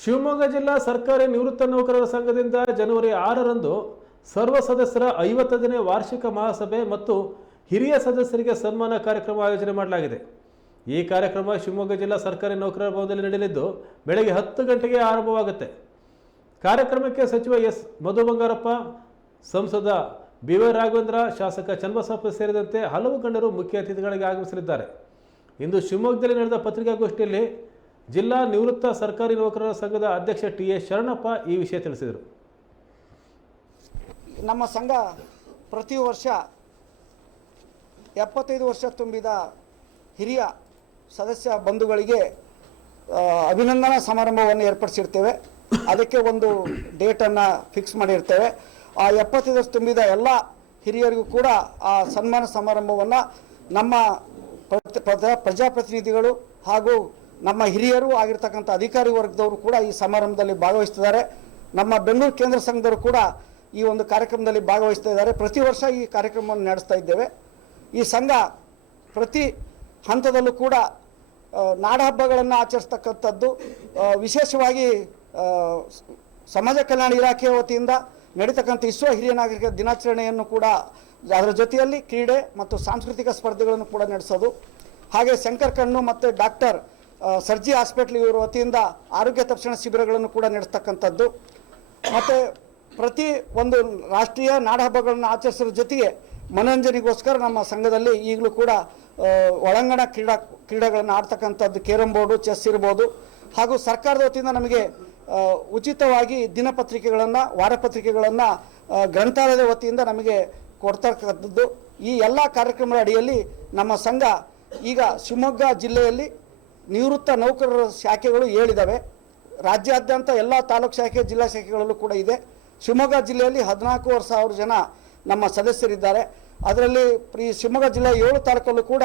ಶಿವಮೊಗ್ಗ ಜಿಲ್ಲಾ ಸರ್ಕಾರಿ ನಿವೃತ್ತ ನೌಕರರ ಸಂಘದಿಂದ ಜನವರಿ ಆರರಂದು ಸರ್ವ ಸದಸ್ಯರ ಐವತ್ತನೇ ವಾರ್ಷಿಕ ಮಹಾಸಭೆ ಮತ್ತು ಹಿರಿಯ ಸದಸ್ಯರಿಗೆ ಸನ್ಮಾನ ಕಾರ್ಯಕ್ರಮ ಆಯೋಜನೆ ಮಾಡಲಾಗಿದೆ. ಈ ಕಾರ್ಯಕ್ರಮ ಶಿವಮೊಗ್ಗ ಜಿಲ್ಲಾ ಸರ್ಕಾರಿ ನೌಕರರ ಭವನದಲ್ಲಿ ನಡೆಯಲಿದ್ದು, ಬೆಳಗ್ಗೆ ಹತ್ತು ಗಂಟೆಗೆ ಆರಂಭವಾಗುತ್ತೆ. ಕಾರ್ಯಕ್ರಮಕ್ಕೆ ಸಚಿವ ಎಸ್ ಮಧು ಬಂಗಾರಪ್ಪ ಸಂಸದ ಬಿ ವೈ ರಾಘವೇಂದ್ರ, ಶಾಸಕ ಚನ್ನಬಸಪ್ಪ ಸೇರಿದಂತೆ ಹಲವು ಗಣ್ಯರು ಮುಖ್ಯ ಅತಿಥಿಗಳಿಗೆ ಆಗಮಿಸಲಿದ್ದಾರೆ. ಇಂದು ಶಿವಮೊಗ್ಗದಲ್ಲಿ ನಡೆದ ಪತ್ರಿಕಾಗೋಷ್ಠಿಯಲ್ಲಿ ಜಿಲ್ಲಾ ನಿವೃತ್ತ ಸರ್ಕಾರಿ ನೌಕರರ ಸಂಘದ ಅಧ್ಯಕ್ಷ ಟಿ ಎ ಶರಣಪ್ಪ ಈ ವಿಷಯ ತಿಳಿಸಿದರು. ನಮ್ಮ ಸಂಘ ಪ್ರತಿ ವರ್ಷ ಎಪ್ಪತ್ತೈದು ವರ್ಷ ತುಂಬಿದ ಹಿರಿಯ ಸದಸ್ಯ ಬಂಧುಗಳಿಗೆ ಅಭಿನಂದನಾ ಸಮಾರಂಭವನ್ನು ಏರ್ಪಡಿಸಿರ್ತೇವೆ. ಅದಕ್ಕೆ ಒಂದು ಡೇಟನ್ನು ಫಿಕ್ಸ್ ಮಾಡಿರ್ತೇವೆ. ಆ ಎಪ್ಪತ್ತೈದು ವರ್ಷ ತುಂಬಿದ ಎಲ್ಲ ಹಿರಿಯರಿಗೂ ಕೂಡ ಆ ಸನ್ಮಾನ ಸಮಾರಂಭವನ್ನು ನಮ್ಮ ಪ್ರತಿ- ಪ್ರಜಾ ಪ್ರಜಾಪ್ರತಿನಿಧಿಗಳು ಹಾಗೂ ನಮ್ಮ ಹಿರಿಯರು ಆಗಿರ್ತಕ್ಕಂಥ ಅಧಿಕಾರಿ ವರ್ಗದವರು ಕೂಡ ಈ ಸಮಾರಂಭದಲ್ಲಿ ಭಾಗವಹಿಸ್ತಿದ್ದಾರೆ. ನಮ್ಮ ಬೆಂಗಳೂರು ಕೇಂದ್ರ ಸಂಘದವರು ಕೂಡ ಈ ಒಂದು ಕಾರ್ಯಕ್ರಮದಲ್ಲಿ ಭಾಗವಹಿಸ್ತಾ ಇದ್ದಾರೆ. ಪ್ರತಿ ವರ್ಷ ಈ ಕಾರ್ಯಕ್ರಮವನ್ನು ನಡೆಸ್ತಾ ಇದ್ದೇವೆ. ಈ ಸಂಘ ಪ್ರತಿ ಹಂತದಲ್ಲೂ ಕೂಡ ನಾಡಹಬ್ಬಗಳನ್ನು ಆಚರಿಸ್ತಕ್ಕಂಥದ್ದು ವಿಶೇಷವಾಗಿ ಸಮಾಜ ಕಲ್ಯಾಣ ಇಲಾಖೆಯ ವತಿಯಿಂದ ನಡೀತಕ್ಕಂಥ ವಿಶ್ವ ಹಿರಿಯ ನಾಗರಿಕ ದಿನಾಚರಣೆಯನ್ನು ಕೂಡ ಅದರ ಜೊತೆಯಲ್ಲಿ ಕ್ರೀಡೆ ಮತ್ತು ಸಾಂಸ್ಕೃತಿಕ ಸ್ಪರ್ಧೆಗಳನ್ನು ಕೂಡ ನಡೆಸೋದು. ಹಾಗೆ ಶಂಕರ್ ಕಣ್ಣು ಮತ್ತು ಡಾಕ್ಟರ್ ಸರ್ಜಿ ಹಾಸ್ಪಿಟ್ಲ್ ಇವರ ವತಿಯಿಂದ ಆರೋಗ್ಯ ತಕ್ಷಣ ಶಿಬಿರಗಳನ್ನು ಕೂಡ ನಡೆಸ್ತಕ್ಕಂಥದ್ದು. ಮತ್ತು ಪ್ರತಿ ಒಂದು ರಾಷ್ಟ್ರೀಯ ನಾಡಹಬ್ಬಗಳನ್ನು ಆಚರಿಸೋದ್ರ ಜೊತೆಗೆ ಮನೋರಂಜನೆಗೋಸ್ಕರ ನಮ್ಮ ಸಂಘದಲ್ಲಿ ಈಗಲೂ ಕೂಡ ಒಳಾಂಗಣ ಕ್ರೀಡಾ, ಕ್ರೀಡೆಗಳನ್ನು ಆಡ್ತಕ್ಕಂಥದ್ದು, ಕೇರಂ ಬೋರ್ಡು, ಚೆಸ್ ಇರ್ಬೋದು. ಹಾಗೂ ಸರ್ಕಾರದ ವತಿಯಿಂದ ನಮಗೆ ಉಚಿತವಾಗಿ ದಿನಪತ್ರಿಕೆಗಳನ್ನು, ವಾರಪತ್ರಿಕೆಗಳನ್ನು ಗ್ರಂಥಾಲಯದ ವತಿಯಿಂದ ನಮಗೆ ಕೊಡ್ತಕ್ಕಂಥದ್ದು. ಈ ಎಲ್ಲ ಕಾರ್ಯಕ್ರಮಗಳ ಅಡಿಯಲ್ಲಿ ನಮ್ಮ ಸಂಘ ಈಗ ಶಿವಮೊಗ್ಗ ಜಿಲ್ಲೆಯಲ್ಲಿ ನಿವೃತ್ತ ನೌಕರರ ಶಾಖೆಗಳು ಹೇಳಿದ್ದಾವೆ ರಾಜ್ಯಾದ್ಯಂತ ಎಲ್ಲ ತಾಲೂಕು ಶಾಖೆ, ಜಿಲ್ಲಾ ಶಾಖೆಗಳಲ್ಲೂ ಕೂಡ ಇದೆ. ಶಿವಮೊಗ್ಗ ಜಿಲ್ಲೆಯಲ್ಲಿ ಹದಿನಾಲ್ಕೂವರೆ ಸಾವಿರ ಜನ ನಮ್ಮ ಸದಸ್ಯರಿದ್ದಾರೆ. ಅದರಲ್ಲಿ ಈ ಶಿವಮೊಗ್ಗ ಜಿಲ್ಲೆಯ ಏಳು ತಾಲೂಕಲ್ಲೂ ಕೂಡ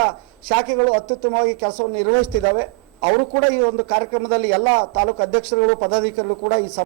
ಶಾಖೆಗಳು ಅತ್ಯುತ್ತಮವಾಗಿ ಕೆಲಸವನ್ನು ನಿರ್ವಹಿಸ್ತಿದ್ದಾವೆ. ಅವರು ಕೂಡ ಈ ಒಂದು ಕಾರ್ಯಕ್ರಮದಲ್ಲಿ ಎಲ್ಲ ತಾಲೂಕು ಅಧ್ಯಕ್ಷರುಗಳು, ಪದಾಧಿಕಾರಿಗಳು ಕೂಡ ಈ